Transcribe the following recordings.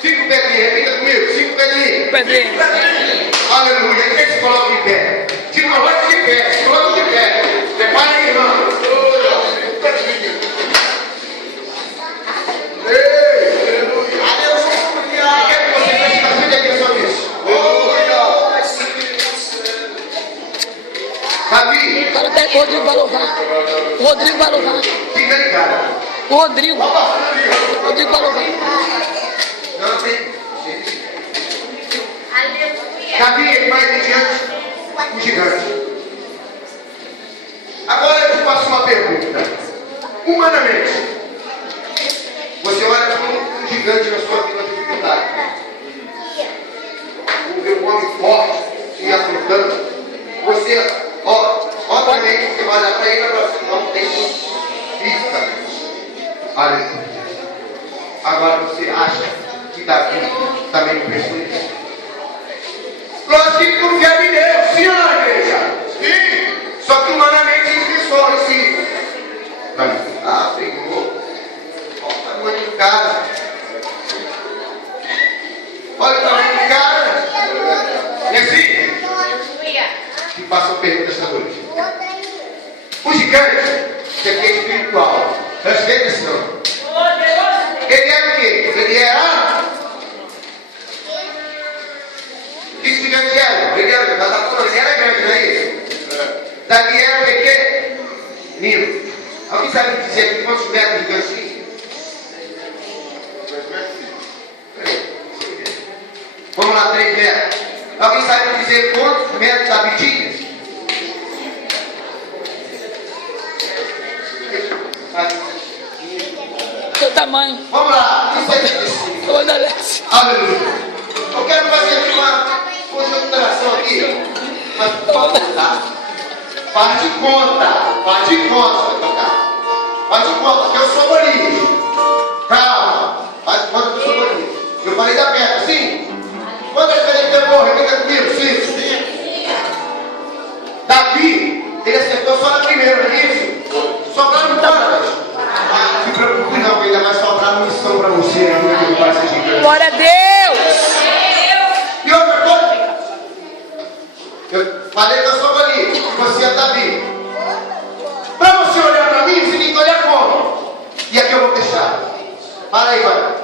5 pedrinhas, repita comigo, 5 pedrinhas. Pedrinho. Aleluia. E quem se coloca de pé? Se coloca de pé, se coloca de pé. Prepara aí, irmão. Davi, O Rodrigo vai louvar. O Rodrigo vai louvar. fica ligado. O Rodrigo vai louvar. Não tem. Davi, ele vai adiante o gigante. Agora eu te faço uma pergunta. Humanamente, você olha para um gigante na sua vida, dificuldade. Um homem forte se afrontando. Você, obviamente, você vai olhar para ele e vai assim, não tem fisicamente. Aleluia. Agora você acha que Davi também não precisa? Lógico que ele confia em Deus, sim ou não, igreja? Sim. Só que humanamente ele pensou assim. Ah, Senhor, olha o tamanho do cara. Olha o tamanho do cara. E assim, te faço uma pergunta esta noite. O gigante, que aqui é espiritual, presta atenção. Ele era o quê? Ele era... O que esse gigante era? Ele era grande, não é isso? Davi era pequenino. Alguém sabe dizer aqui quantos metros de gigante? Vamos lá, 3 metros. Alguém sabe dizer quantos metros Davi tinha? Seu tamanho. Vamos lá, 1,75. Aleluia. Eu quero fazer aqui uma conjuntação aqui. Mas para contar. Faz de conta. Faz de conta, que eu sou bonito. Calma. Faz de conta que eu sou bonito. Eu falei da perna, sim? Quantas vezes ele pegou? Repita comigo, sim. Davi, ele acertou só na primeira, não é isso? Sobraram quantas? Não se preocupe não, que ainda vai sobrar munição para você. Não vai ser gigante. Glória a Deus. E outra coisa, eu falei que eu sou bonito, e você é Davi. Para você olhar para mim, você tem que olhar como? E aqui eu vou fechar. Para aí, vai.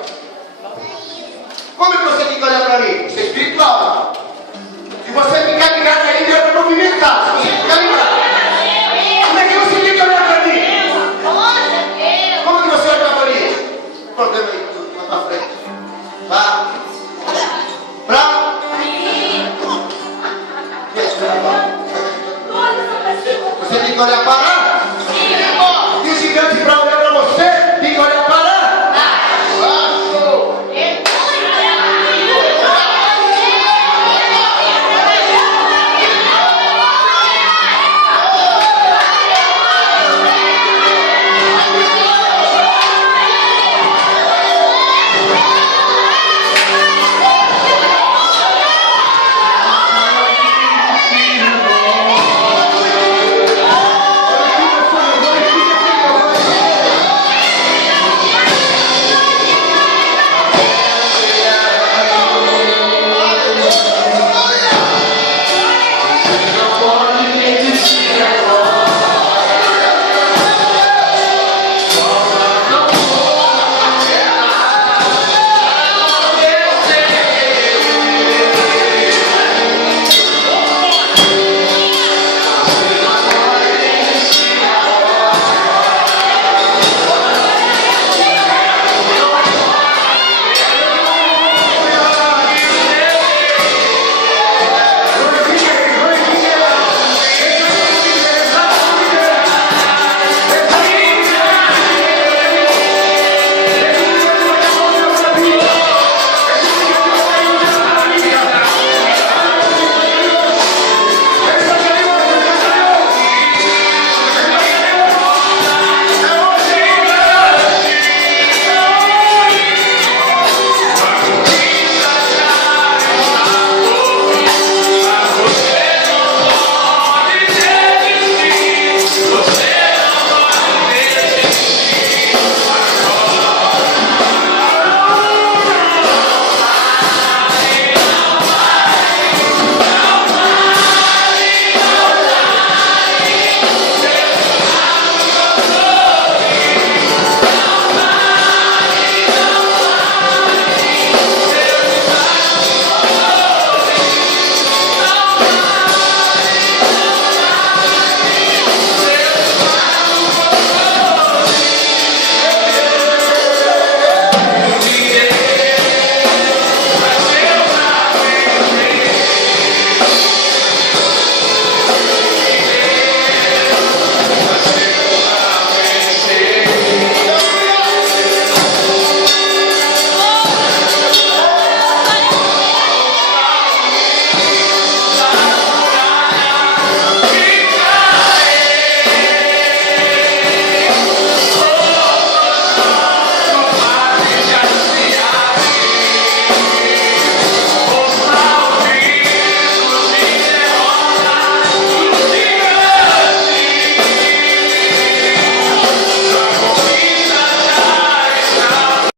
Como é que você tem que olhar para mim? Você é espiritual. Se você ficar ligado aí, Deus vai movimentar. Se você ficar ligado. Como é que você tem que olhar para mim? Como que você olha para mim? Problema aí, lá para frente. Vá. Você tem que olhar para